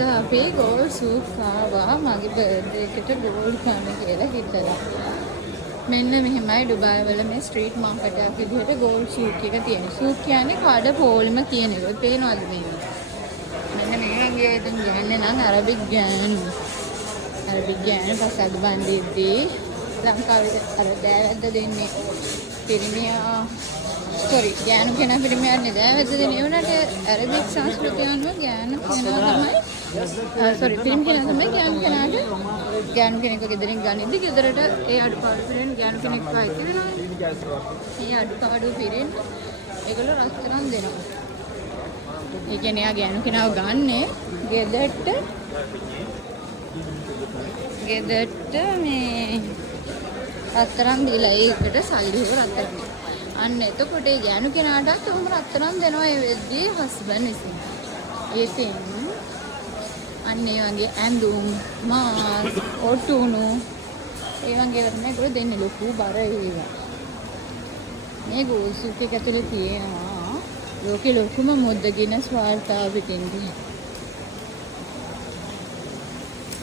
අද අපේ goal soup ආවා මගේ බර්ත්ඩේ එකට ගෝල් කන්න කියලා හිතලා. මෙන්න මෙහෙමයි ඩුබායි වල මේ ස්ට්‍රීට් මාකට් එකක් විදිහට ගෝල් සූප් එක තියෙන. සූප් කියන්නේ කඩ පොලිම කියන එක. පේනවද මේක? මෙන්න මේ වගේ ඉතින් ගන්නේ නම් අරබික් ගෑනු. අරබික් ගෑනු පසක් බන්දිද්දී ලංකාවේ අර දෑවැද්ද දෙන්නේ පිරිමියා ගෑනු කෙනා පිරිමියානේ දෑවැද්ද දෙන්නේ උනට අරබික් සංස්කෘතිය අනුව ගෑනු කෙනා තමයි පිරිමි කෙනා තමයි ගෑනු කෙනාට ගෑනු කෙනෙක්ව ගෙදරින් ගනිද්දි ගෙදරට ඒ අඩුපාඩු පිරෙන්න ගෑනු කෙනෙක් ආයිති වෙනවා. මේ අඩුපාඩු පිරෙන්න ඒගොල්ලෝ රස්තරන් දෙනවා. ඒ කියන්නේ ආ ගෑනු කෙනාව ගන්නේ ගෙදරට මේ රත්තරන් දීලා ඒකට සල්ලි හොර රත්තරන්. අන්න එතකොට ඒ ගෑනු කෙනාටත් උඹ රත්තරන් දෙනවා ඒ වෙද්දී හස්බන්ඩ් විසින්. ඒකෙන් අන්න ඒ වගේ ඇඳුම් මාස් ඔටුනු ඒ වගේ වර්ණ ඒගොල්ලෝ දෙන්නේ ලොකු බර ඒවා. මේ ගෝල් සූප් එක ඇතුලේ තියෙනවා ලෝකේ ලොකුම මුද්දගෙන ස්වාර්ථාව පිටින් තියෙන